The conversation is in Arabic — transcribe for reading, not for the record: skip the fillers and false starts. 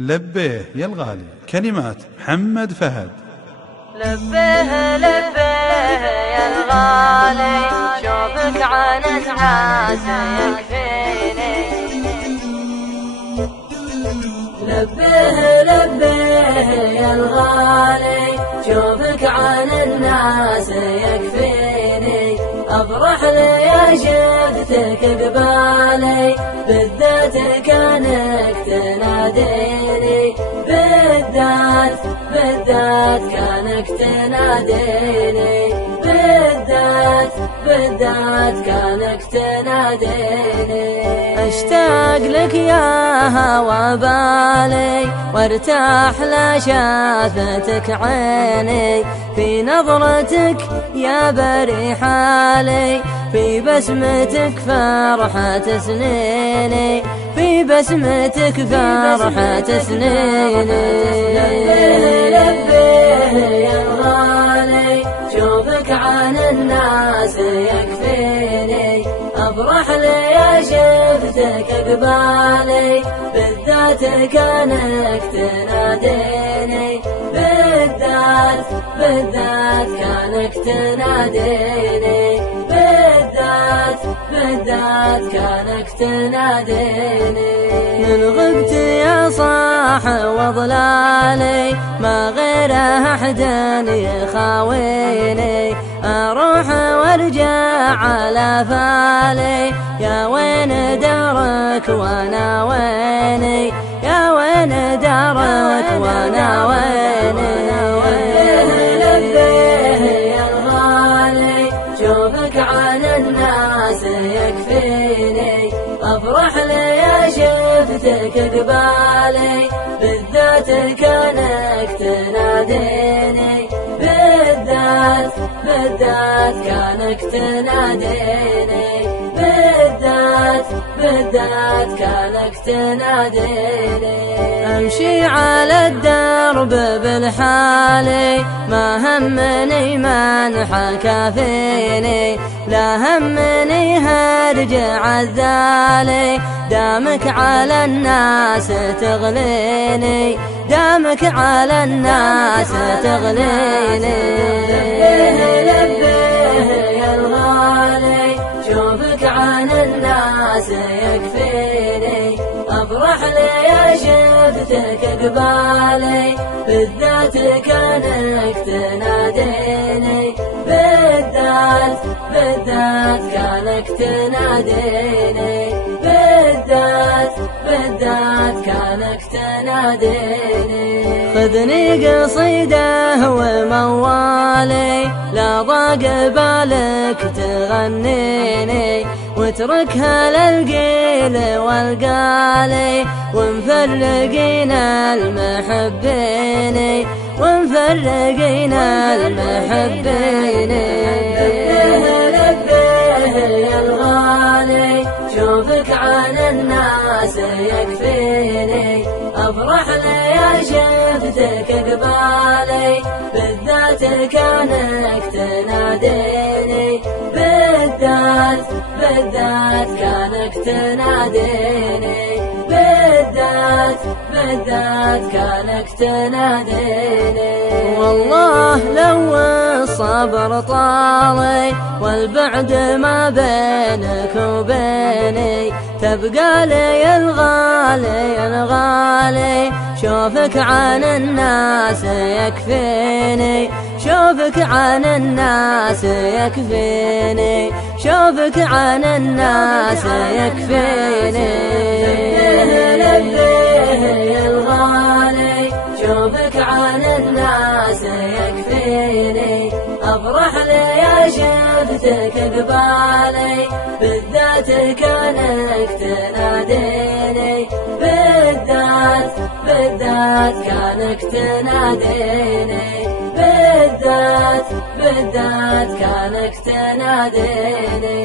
لبيه يا الغالي، كلمات محمد فهد. لبيه لبيه يا الغالي، شوفك عن الناس يكفيني. لبيه لبيه يا الغالي، شوفك عن الناس يكفيني. أفرح لي شفتك قبالي، بالذات كانك تناديني. بالذات كانك تناديني. بالذات كانك تناديني. اشتاق لك يا هوى بالي، وارتاح لشافتك عيني. في نظرتك يا بري حالي، في بسمتك فرحة سنيني. في بسمتك فرحة سنيني. لبيه يا الغالي، شوفك عن الناس يكفيني. أفرح لي شفتك قبالي، بالذات كانك تناديني. بالذات كانك تناديني. بالذات كانك تناديني. من غبت يا صاح وظلالي، ما غير أحد يخاويني. أروح وارجع على فالي، يا وين دارك وانا ويني. يا وين دارك وانا ويني. لبيه يا الغالي، شوفك عن الناس يكفيني. أفرح لي شفتك قبالي، بالذات كانك تناديني. بالذات كانك تناديني. بالذات كانك تناديني. أمشي على الدرب بالحالي، ما همني من حكى فيني. لا همني هرجع الذالي، دامك على الناس تغليني. دامك على الناس تغليني. لبيه يا الغالي، شوفك عن الناس يكفيني. أفرح لي شفتك قبالي، بالذات كانك تناديني. بالذات كانك تناديني. بالذات كانك تناديني. خذني قصيده وموالي، لا ضاق بالك تغنيني. واتركها للقيل والقالي، ومفرقين المحبين. ومفرقين المحبين. لبيه يا الغالي، شوفك عن الناس يكفيني. أفرح لي شفتك قبالي، بالذات كانك تناديني. بالذات كانك تناديني. بالذات كانك تناديني. والله لو الصبر طالي، والبعد ما بينك وبيني، تبقى لي الغالي. شوفك عن الناس يكفيني. شوفك عن الناس يكفيني. شوفك عن الناس يكفيني. لبيه يا الغالي، شوفك عن الناس يكفيني. أفرح لي شفتك قبالي، بالذات كانك تناديني. بالذات كانك تناديني. بالذات كانك تناديني.